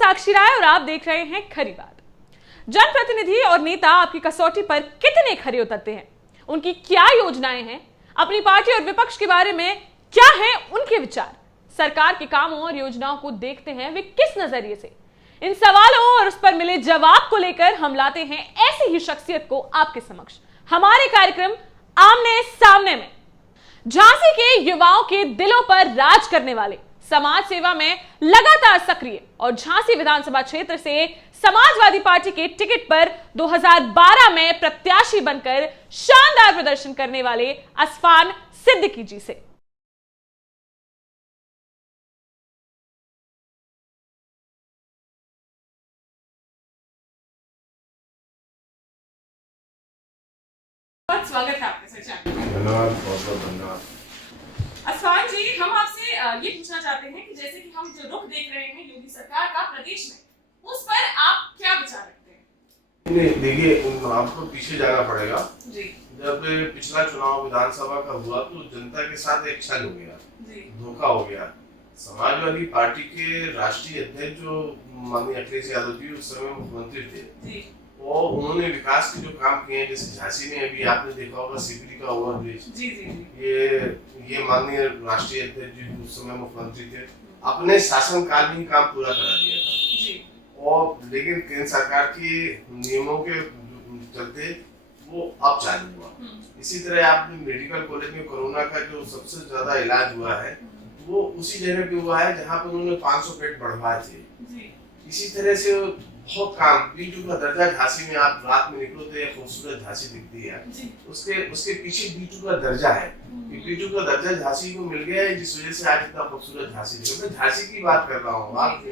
साक्षी राय और आप देख रहे हैं खरी बात। जनप्रतिनिधि और नेता आपकी कसौटी पर कितने खरे उतरते हैं, उनकी क्या योजनाएं हैं, अपनी पार्टी और विपक्ष के बारे में क्या है उनके विचार, सरकार के कामों और योजनाओं को देखते हैं वे किस नजरिए से, इन सवालों और उस पर मिले जवाब को लेकर हम लाते हैं ऐसी ही शख्सियत को आपके समक्ष हमारे कार्यक्रम आमने सामने में। झांसी के युवाओं के दिलों पर राज करने वाले, समाज सेवा में लगातार सक्रिय और झांसी विधानसभा क्षेत्र से समाजवादी पार्टी के टिकट पर 2012 में प्रत्याशी बनकर शानदार प्रदर्शन करने वाले असफान सिद्दीकी जी से। बहुत स्वागत है आपका सर। धन्यवाद, बहुत बहुत धन्यवाद। असफान जी, हम आपसे ये पूछना चाहते हैं कि जैसे कि हम जो रुख देख रहे हैं योगी सरकार का प्रदेश में, उस पर आप क्या विचार रखते हैं? नहीं, देखिए, आपको पीछे जाना पड़ेगा जी। जब पिछला चुनाव विधानसभा का हुआ तो जनता के साथ एक छल हो गया जी। धोखा हो गया। समाजवादी पार्टी के राष्ट्रीय अध्यक्ष जो माननीय अखिलेश यादव जी उस समय मुख्यमंत्री थे जी। और उन्होंने विकास के जो काम किए हैं, जैसे झांसी में अभी आपने देखा होगा सीपीडी का ओवरब्रिज जी जी, ये माननीय राष्ट्रीय अध्यक्ष जी उस समय मुख्यमंत्री थे, अपने शासनकाल में काम पूरा करा दिया था जी। और लेकिन केंद्र सरकार के नियमों के चलते वो अब चालू हुआ। इसी तरह आपने मेडिकल कॉलेज में कोरोना का जो सबसे ज्यादा इलाज हुआ है वो उसी जगह पे हुआ है जहाँ पे उन्होंने 500 बेड बढ़वाए थे। इसी तरह से बहुत काम, B2 का दर्जा झांसी में आप रात में निकलो तो एक खूबसूरत झांसी दिखती है, उसके पीछे B2 का दर्जा है। B2 का दर्जा झांसी को मिल गया है, जिस वजह से आज इतना खूबसूरत झांसी दिखता है। मैं झांसी की बात कर रहा हूँ। आप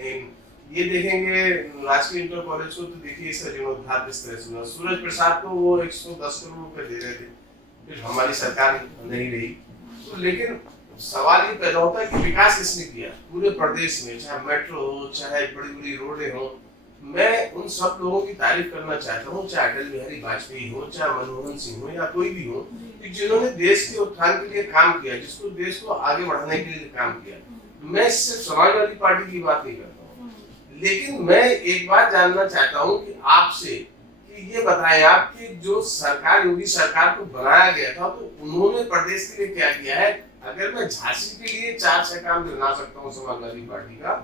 ये देखेंगे राजकीय इंटर कॉलेज को, तो देखिए इसका जीर्णोद्धार किस तरह से हुआ। सूरज प्रसाद को वो 110 करोड़ रुपए दे रहे थे, फिर हमारी सरकार नहीं रही तो। लेकिन सवाल ये पैदा होता है कि विकास किसने किया पूरे प्रदेश में, चाहे मेट्रो हो, चाहे बड़ी बड़ी रोडें हो। मैं उन सब लोगों की तारीफ करना चाहता हूँ, चाहे अटल बिहारी वाजपेयी हो, चाहे मनमोहन सिंह हो या कोई भी हो, जिन्होंने देश के उत्थान के लिए काम किया, जिसको देश को आगे बढ़ाने के लिए काम किया। मैं सिर्फ समाजवादी पार्टी की बात नहीं करता हूँ, लेकिन मैं एक बात जानना चाहता हूँ कि आपसे कि ये बताएं आप कि जो सरकार, योगी सरकार को बनाया गया था, तो उन्होंने प्रदेश के लिए क्या किया है? अगर मैं झांसी के लिए 4-6 काम गिना सकता हूँ समाजवादी पार्टी का,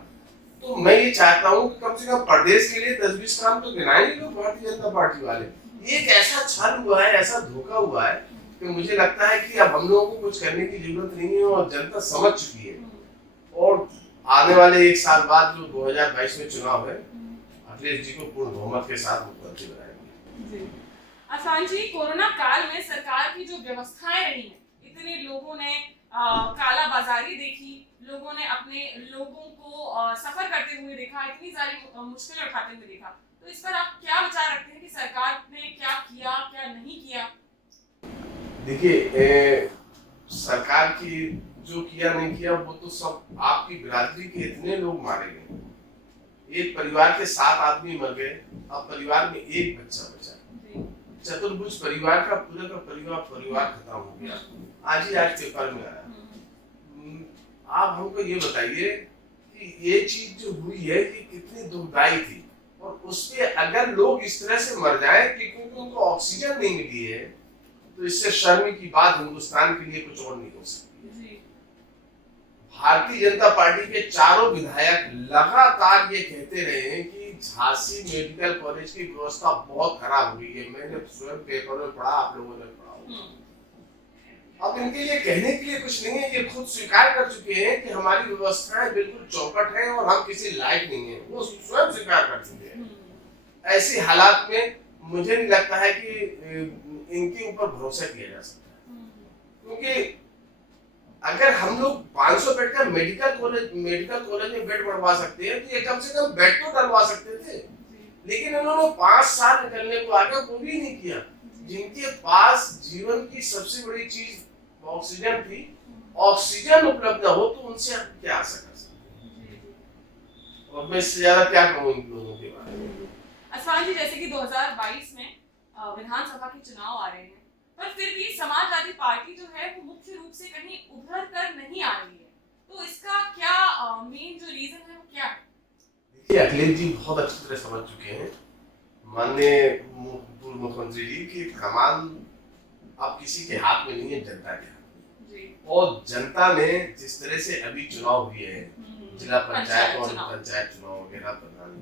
तो मैं ये चाहता हूँ कि कम से कम प्रदेश के लिए 10-20 काम तो गिनाएंगे लोग भारतीय जनता पार्टी वाले। एक ऐसा छल हुआ है, ऐसा धोखा हुआ है कि मुझे लगता है कि अब हम लोगों को कुछ करने की जरूरत नहीं है और जनता समझ चुकी है। और आने वाले 1 साल बाद जो 2022 में चुनाव है, अखिलेश जी को पूर्ण बहुमत के साथ मुख्यमंत्री बनाएंगे। असफान जी, कोरोना काल में सरकार की जो व्यवस्थाएं रही हैं, इतने लोगों ने काला बाजारी देखी, लोगों ने अपने लोगों को सफर करते हुए देखा, इतनी सारी मुश्किलें उठाते हुए देखा, तो इस पर आप क्या विचार रखते हैं कि सरकार ने क्या किया, क्या नहीं किया? देखिए, सरकार की जो किया नहीं किया वो तो सब आपकी बिरादरी के इतने लोग मारे गए, एक परिवार के 7 आदमी मर गए, अब परिवार में एक बच्चा बचा। चतुर्भुज परिवार का पूरा परिवार खत्म हो गया। आज पेपर में आया। आप हमको ये बताइए कि ये चीज जो हुई है कि कितनी दुखदाई थी, और उसपे अगर लोग इस तरह से मर जाए कि क्योंकि उनको ऑक्सीजन नहीं मिली है, तो इससे शर्म की बात हिंदुस्तान के लिए कुछ और नहीं हो सकती। भारतीय जनता पार्टी के चारों विधायक लगातार ये कहते रहे हैं कि झांसी मेडिकल कॉलेज की व्यवस्था बहुत खराब हो गई है। मैंने स्वयं पेपर में पढ़ा, आप लोगों ने पढ़ा। अब इनके लिए कहने के लिए कुछ नहीं है, ये खुद स्वीकार कर चुके हैं कि हमारी व्यवस्थाएं बिल्कुल चौपट हैं और हम किसी लायक नहीं है, वो स्वयं स्वीकार कर चुके हैं। ऐसे हालात में मुझे नहीं लगता है कि इनके ऊपर भरोसा किया जा सकता है, क्योंकि अगर हम लोग 500 बेड का मेडिकल कॉलेज में बेड बढ़वा सकते हैं, तो ये कम से कम बेड तो डलवा सकते थे। लेकिन उन्होंने 5 साल निकलने को आगे वो भी नहीं किया। जिनके पास जीवन की सबसे बड़ी चीज ऑक्सीजन थी, ऑक्सीजन उपलब्ध हो तो उनसे आप क्या आशा कर सकते हैं? और मैं इससे ज्यादा क्या कहूँ इन लोगों के बारे में। असफान जी, जैसे कि 2022 में विधानसभा के चुनाव आ रहे हैं, पर फिर भी समाजवादी पार्टी जो है वो मुख्य रूप से कहीं उभर कर नहीं आ रही है, तो इसका क्या मेन जो रीजन है वो क्या है? ये अखिलेश जी बहुत अच्छी तरह समझ चुके हैं, माननीय पूर्व मुख्यमंत्री जी, की कमान अब किसी के हाथ में नहीं है, जनता के हाथ में। और जनता ने जिस तरह से अभी चुनाव हुए हैं, जिला पंचायत और पंचायत चुनाव वगैरह प्रधान,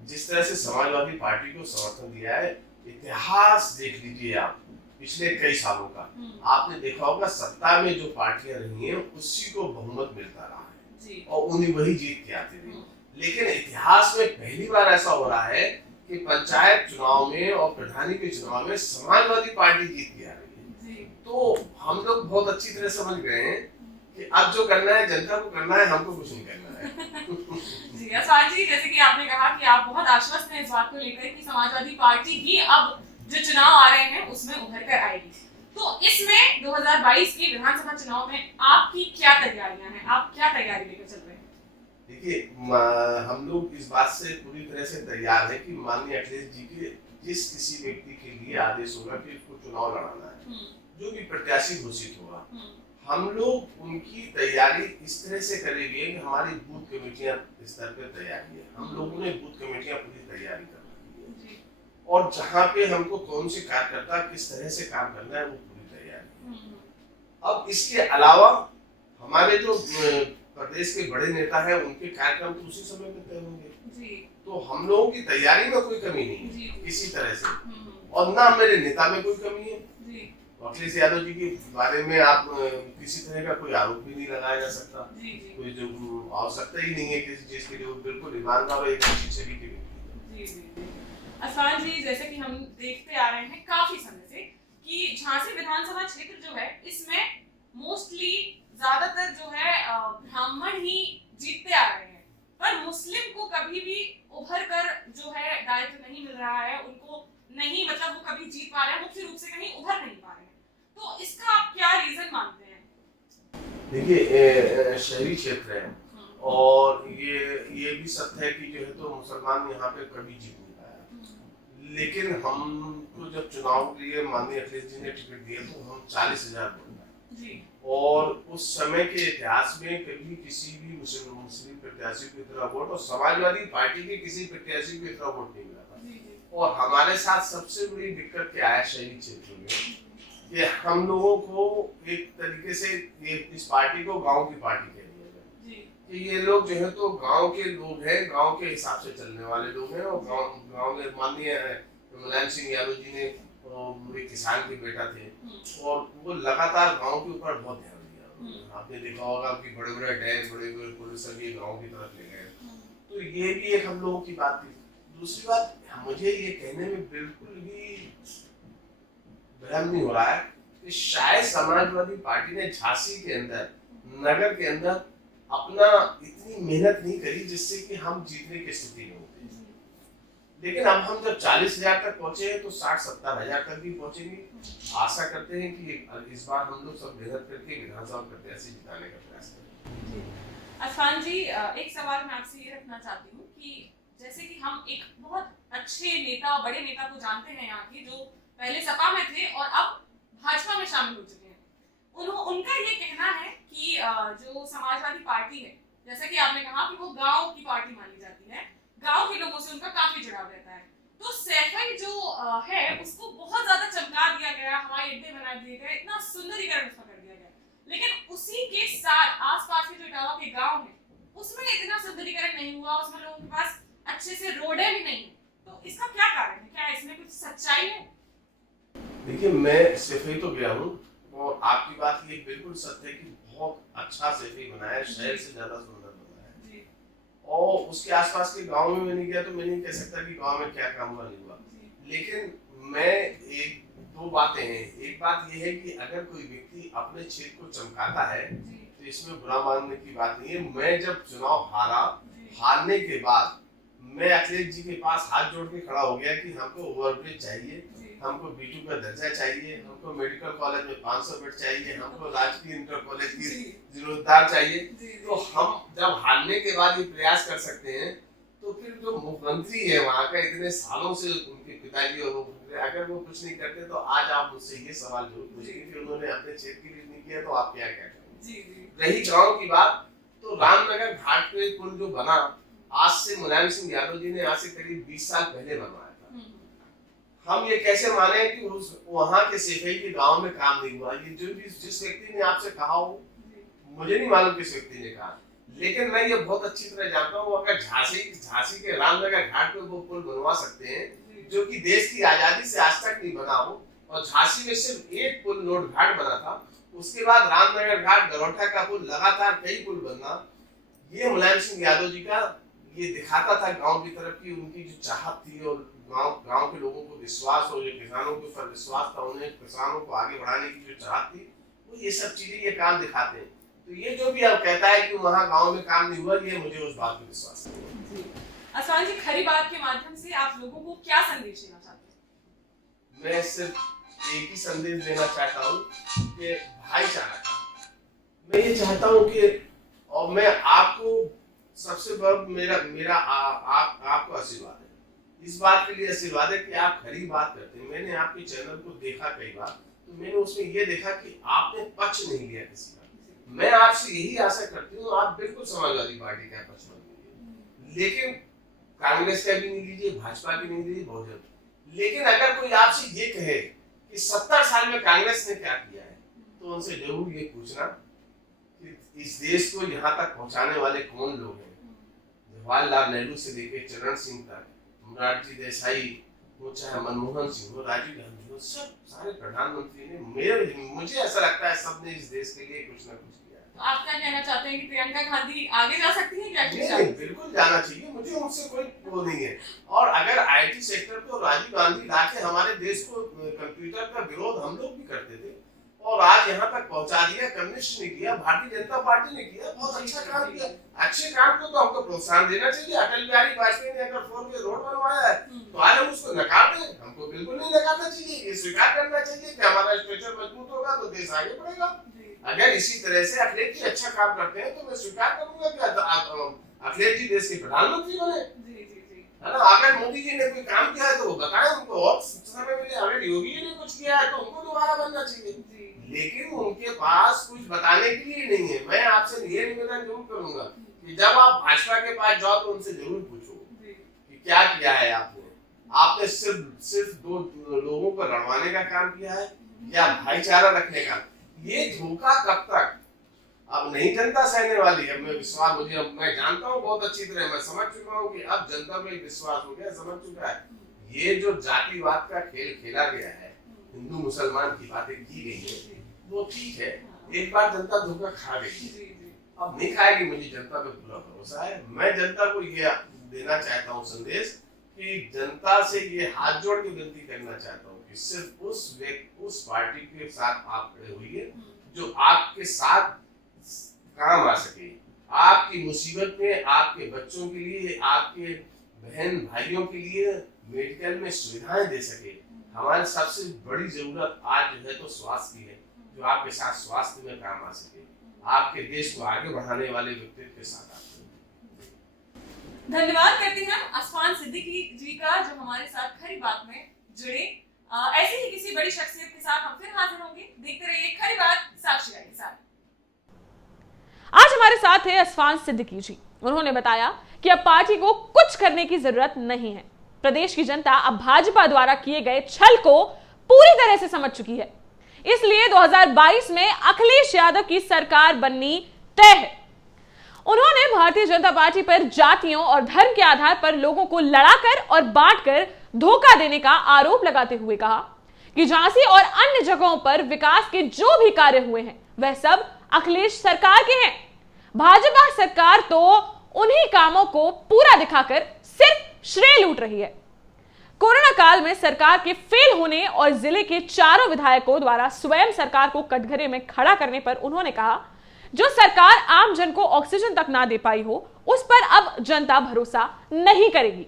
जिस तरह से समाजवादी पार्टी को समर्थन दिया है, इतिहास देख लीजिए आप पिछले कई सालों का, आपने देखा होगा सत्ता में जो पार्टियां रही हैं उसी को बहुमत मिलता रहा है और उन्हीं वही जीत के आती रही। लेकिन इतिहास में पहली बार ऐसा हो रहा है कि पंचायत चुनाव में और प्रधानी के चुनाव में समाजवादी पार्टी जीत के आ रही है। तो हम लोग बहुत अच्छी तरह समझ गए हैं कि अब जो करना है जनता को करना है, हमको कुछ नहीं करना है। जी आसवान जी, जैसे कि आपने कहा कि आप बहुत आश्वस्त हैं इस बात को लेकर कि समाजवादी पार्टी ही अब जो चुनाव आ रहे हैं उसमें उभर कर आएगी, तो इसमें 2022 के विधानसभा चुनाव में आपकी क्या तैयारियां हैं, आप क्या तैयारी लेकर चल रहे हैं? देखिए, हम लोग इस बात से पूरी तरह से तैयार है कि माननीय अखिलेश जी के जिस किसी व्यक्ति के लिए आदेश होगा कि उसको चुनाव लड़ाना है, जो भी प्रत्याशी घोषित होगा, हम लोग उनकी तैयारी इस तरह से करेंगे कि हमारी बूथ कमेटियां स्तर पर तैयारी है, हम लोगों ने बूथ कमेटियां पूरी तैयारी कर रखी है और जहाँ पे हमको कौन से कार्यकर्ता किस तरह से काम करना है वो पूरी तैयारी है। अब इसके अलावा हमारे जो प्रदेश के बड़े नेता हैं उनके कार्यक्रम तो उसी समय पे तय होंगे, तो हम लोगों की तैयारी में कोई कमी नहीं है किसी तरह से, और ना मेरे नेता में कोई कमी है। अखिलेश यादव जी के बारे में आप किसी तरह का कोई आरोप भी नहीं लगाया जा सकता, कोई जो आवश्यकता ही नहीं है किसी चीज के लिए, बिल्कुल ईमानदार और एक अच्छी छवि के व्यक्ति। आसवान जी, जैसे कि हम देखते आ रहे हैं काफी समय से कि झांसी विधानसभा क्षेत्र जो है इसमें मोस्टली ज्यादातर जो है ब्राह्मण ही जीतते आ रहे हैं, पर मुस्लिम को कभी भी उभर कर जो है दायित्व नहीं मिल रहा है, उनको नहीं, मतलब वो कभी जीत पा रहे हैं, मुख्य रूप से कहीं उभर नहीं पा रहे हैं, तो इसका आप क्या रीजन मानते हैं? देखिए, शहरी क्षेत्र है और ये भी सत्य है कि जो है तो मुसलमान यहाँ पे कभी जीत नहीं पाया, लेकिन हमको जब चुनाव के लिए माननीय अखिलेश जी ने टिकट दिया तो हम 40,000 वोट पाए, और उस समय के इतिहास में कभी किसी भी मुस्लिम प्रत्याशी की तरह वोट और समाजवादी पार्टी के किसी प्रत्याशी की तरह वोट नहीं मिला था। और हमारे साथ सबसे बड़ी दिक्कत क्या है शहरी क्षेत्रों में, कि हम लोगों को एक तरीके से इस पार्टी को गांव की पार्टी कह दिया गया कि ये लोग जो है तो गांव के लोग हैं, गांव के हिसाब से चलने वाले लोग हैं, और गांव में माननीय मुलायम सिंह यादव जी ने एक किसान के बेटा थे और वो लगातार गांव के ऊपर बहुत ध्यान दिया। आपने देखा होगा कि बड़े बड़े डैम, बड़े बड़े पुलिस ये गाँव की तरफ ले गए, तो ये भी एक हम लोगों की बात थी। दूसरी बात, मुझे ये कहने में बिल्कुल भी भ्रम नहीं हो रहा है कि शायद समाजवादी पार्टी ने झांसी के अंदर, नगर के अंदर अपना इतनी मेहनत नहीं करी जिससे कि हम जीतने की स्थिति में होते। लेकिन अब हम जब 40,000 तक पहुंचे हैं तो 60-70 हजार तक भी पहुंचेंगे। आशा करते हैं कि इस बार हम लोग सब मेहनत करके विधानसभा प्रत्याशी जिताने का प्रयास करेंगे। आसवान जी, एक सवाल मैं आपसे ये रखना चाहती हूँ कि जैसे कि हम एक बहुत अच्छे नेता, बड़े नेता को जानते हैं यहाँ के, जो पहले सपा में थे और अब भाजपा में शामिल हो चुके हैं, उनका ये कहना है कि जो समाजवादी पार्टी है, जैसे कि आपने कहा कि वो गांव की पार्टी मानी जाती है, गांव के लोगों से उनका काफी जुड़ाव रहता है, तो सैफई जो है उसको बहुत ज्यादा चमका दिया गया, हवाई अड्डे बना दिए गए, इतना सुंदरीकरण उसका कर दिया गया, लेकिन उसी के साथ आसपास के जो इटावा के गांव है उसमें इतना सुंदरीकरण नहीं हुआ, उसमें लोगों के पास अच्छे से रोडें भी नहीं है, तो इसका क्या कारण है? क्या इसमें कुछ सच्चाई है? देखिए, मैं सैफई तो गया हूँ और आपकी बात ये बिल्कुल सत्य है कि बहुत अच्छा सैफई बना है, शहर से ज्यादा सुंदर बना है, और उसके आसपास के गांव में मैं नहीं गया तो मैं नहीं कह सकता कि गांव में क्या काम हुआ नहीं हुआ। लेकिन मैं एक दो बातें हैं, एक बात यह है कि अगर कोई व्यक्ति अपने क्षेत्र को चमकाता है तो इसमें बुरा मानने की बात नहीं है। मैं जब चुनाव हारने के बाद मैं अखिलेश जी के पास हाथ जोड़ के खड़ा हो गया कि हमको ओवरब्रिज चाहिए, हमको B2 का दर्जा चाहिए, हमको मेडिकल कॉलेज में 500 बेड चाहिए, हमको राजकीय इंटर कॉलेज की जीर्णोद्धार चाहिए। तो हम जब हारने के बाद ये प्रयास कर सकते हैं तो फिर जो मुख्यमंत्री है वहाँ का, इतने सालों से उनके पिताजी और अगर वो कुछ नहीं करते तो आज आप मुझसे ये सवाल जरूर पूछेंगे कि उन्होंने अपने क्षेत्र के लिए नहीं किया तो आप क्या करेंगे। रही गाँव की बात, तो रामनगर घाट पे पुल जो बना आज से मुलायम सिंह यादव जी ने आज से करीब 20 साल पहले बनवाया था। हम ये कैसे माने कि उस वहां के सेफई के गांव में काम नहीं हुआ? ये जो जिस व्यक्ति ने आपसे कहा हो, मुझे नहीं मालूम किस व्यक्ति ने कहा, लेकिन मैं ये बहुत अच्छी तरह जानता हूँ, अगर झांसी के रामनगर घाट पे वो पुल बनवा सकते हैं जो कि देश की आजादी से आज तक नहीं बना हो, और झांसी में सिर्फ एक पुल नोट घाट बना था, उसके बाद रामनगर घाट, गरौठा का पुल, लगातार कई पुल बनना, ये मुलायम सिंह यादव जी का ये दिखाता था गांव की तरफ की उनकी जो चाहत थी, और गांव के लोगों को विश्वास, और जो किसानों के ऊपर विश्वास था, उन्हें किसानों को आगे बढ़ाने की जो चाहत थी, वो ये सब चीजें ये काम दिखाते हैं। तो ये जो भी अब कहता है कि वहाँ गांव में काम नहीं हुआ, ये मुझे उस बात में विश्वास नहीं है। आसमान जी, खरी बात के माध्यम से आप लोगों को क्या संदेश देना चाहते हैं? मैं सिर्फ एक ही संदेश देना चाहता हूँ कि भाईचारा का। मैं ये चाहता हूँ कि, और मैं आपको सबसे बड़ा मेरा आपको आशीर्वाद है, इस बात के लिए आशीर्वाद है कि आप खरी बात करते हैं। मैंने आपके चैनल को देखा कई बार, तो मैंने उसमें ये देखा कि आपने पक्ष नहीं लिया किसी का। मैं आपसे यही आशा करती हूँ, आप बिल्कुल समाजवादी पार्टी का पक्ष मत लीजिए, लेकिन कांग्रेस का भी नहीं लीजिए, भाजपा की नहीं लीजिए, बहुजन। लेकिन अगर कोई आपसे ये कहे कि 70 साल में कांग्रेस ने क्या किया है, तो उनसे जरूर ये पूछना कि इस देश को यहाँ तक पहुँचाने वाले कौन लोग हैं। जवाहरलाल नेहरू से लेकर चरण सिंह तक, मोरारजी देसाई हो, चाहे मनमोहन सिंह हो, राजीव गांधी हो, सब सारे प्रधानमंत्री ने, मुझे ऐसा लगता है सबने इस देश के लिए कुछ ना कुछ किया है। तो आप क्या कहना चाहते हैं कि प्रियंका गांधी आगे जा सकती है क्या? नहीं, बिल्कुल जाना चाहिए, मुझे उनसे कोई वो नहीं है। और अगर आईटी सेक्टर पे राजीव गांधी लाके हमारे देश को कंप्यूटर का विरोध हम लोग भी करते थे, और आज यहाँ तक पहुंचा दिया, कम्युनिस्ट ने किया, भारतीय जनता पार्टी ने किया, बहुत अच्छा काम किया। अच्छे काम को तो हमको प्रोत्साहन देना चाहिए। अटल बिहारी वाजपेयी ने अगर 4 वे रोड बनवाया है, तो आज हम उसको नकारते हैं? हमको बिल्कुल नहीं नकारना चाहिए, ये स्वीकार करना चाहिए कि हमारा स्ट्रक्चर मजबूत होगा तो देश आगे बढ़ेगा। अगर इसी तरह से अखिलेश जी अच्छा काम करते हैं, तो मैं स्वीकार करूंगा कि अखिलेश जी देश के प्रधानमंत्री बने, है ना। अगर मोदी जी ने कोई काम किया है तो वो बताएं उनको, और समय मिले। अगर योगी जी ने कुछ किया है तो उनको दोबारा बनना चाहिए, लेकिन उनके पास कुछ बताने के लिए नहीं है। मैं आपसे ये निवेदन जरूर करूंगा कि जब आप भाजपा के पास जाओ तो उनसे जरूर पूछो कि क्या किया है आपने सिर्फ 2 लोगों को लड़वाने का काम किया है या भाईचारा रखने का? ये धोखा कब तक? अब नहीं जनता सहने वाली है। मैं जानता हूँ बहुत अच्छी तरह, मैं समझ चुका हूँ कि अब जनता में विश्वास हो गया, समझ चुका है। ये जो जातिवाद का खेल खेला गया है, हिंदू मुसलमान की बातें की गई है, वो ठीक है, एक बार जनता धोखा खा गई, अब नहीं खाएगी। मुझे जनता पे पूरा भरोसा है। मैं जनता को ये देना चाहता हूँ संदेश कि जनता से ये हाथ जोड़ के विनती करना चाहता हूँ कि सिर्फ उस पार्टी के साथ आप खड़े होइए जो आपके साथ काम आ सके, आपकी मुसीबत में, आपके बच्चों के लिए, आपके बहन भाइयों के लिए मेडिकल में सुविधाएं दे सके। हमारी सबसे बड़ी जरूरत आज जो है तो स्वास्थ्य की है, जो आपके साथ स्वास्थ्य में काम आ सके, आपके देश को आगे बढ़ाने वाले व्यक्तित्व के साथ आप। धन्यवाद करते हैं आसमान सिद्दीकी जी का, जो हमारे साथ खरी बात में जुड़े। ऐसे ही किसी बड़ी शख्सियत के साथ हम फिर हाजिर होंगे। देखते रहिए खरी बात साक्षी राय के साथ। आज हमारे साथ है आसमान सिद्दीकी जी। उन्होंने बताया कि अब पार्टी को कुछ करने की जरूरत नहीं है। प्रदेश की जनता अब भाजपा द्वारा किए गए छल को पूरी तरह से समझ चुकी है, इसलिए 2022 में अखिलेश यादव की सरकार बननी तय है। उन्होंने भारतीय जनता पार्टी पर जातियों और धर्म के आधार पर लोगों को लड़ाकर और बांटकर धोखा देने का आरोप लगाते हुए कहा कि झांसी और अन्य जगहों पर विकास के जो भी कार्य हुए हैं वह सब अखिलेश सरकार के हैं। भाजपा सरकार तो उन्हीं कामों को पूरा दिखाकर सिर्फ श्रेय लूट रही है। कोरोना काल में सरकार के फेल होने और जिले के चारों विधायकों द्वारा स्वयं सरकार को कटघरे में खड़ा करने पर उन्होंने कहा, जो सरकार आम जन को ऑक्सीजन तक ना दे पाई हो उस पर अब जनता भरोसा नहीं करेगी।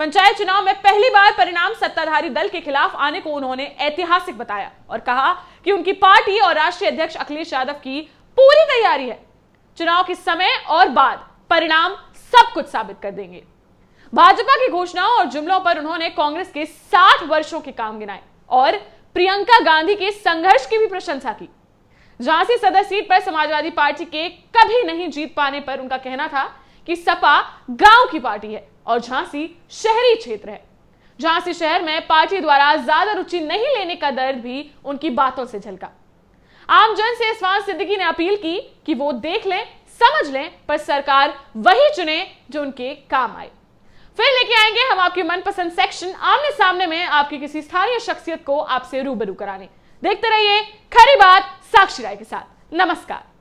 पंचायत चुनाव में पहली बार परिणाम सत्ताधारी दल के खिलाफ आने को उन्होंने ऐतिहासिक बताया और कहा कि उनकी पार्टी और राष्ट्रीय अध्यक्ष अखिलेश यादव की पूरी तैयारी है। चुनाव के समय और बाद परिणाम सब कुछ साबित कर देंगे। भाजपा की घोषणाओं और जुमलों पर उन्होंने कांग्रेस के 60 वर्षों के काम गिनाए और प्रियंका गांधी के संघर्ष की भी प्रशंसा की। झांसी सदर सीट पर समाजवादी पार्टी के कभी नहीं जीत पाने पर उनका कहना था कि सपा गांव की पार्टी है और झांसी शहरी क्षेत्र है। झांसी शहर में पार्टी द्वारा ज्यादा रुचि नहीं लेने का दर्द भी उनकी बातों से झलका। आमजन से इस्फान सिद्दीकी ने अपील की कि वो देख लें, समझ लें, पर सरकार वही चुने जो उनके काम आए। फिर लेके आएंगे हम आपके मनपसंद सेक्शन आमने सामने में आपकी किसी स्थानीय शख्सियत को आपसे रूबरू कराने। देखते रहिए खरी बात साक्षी राय के साथ। नमस्कार।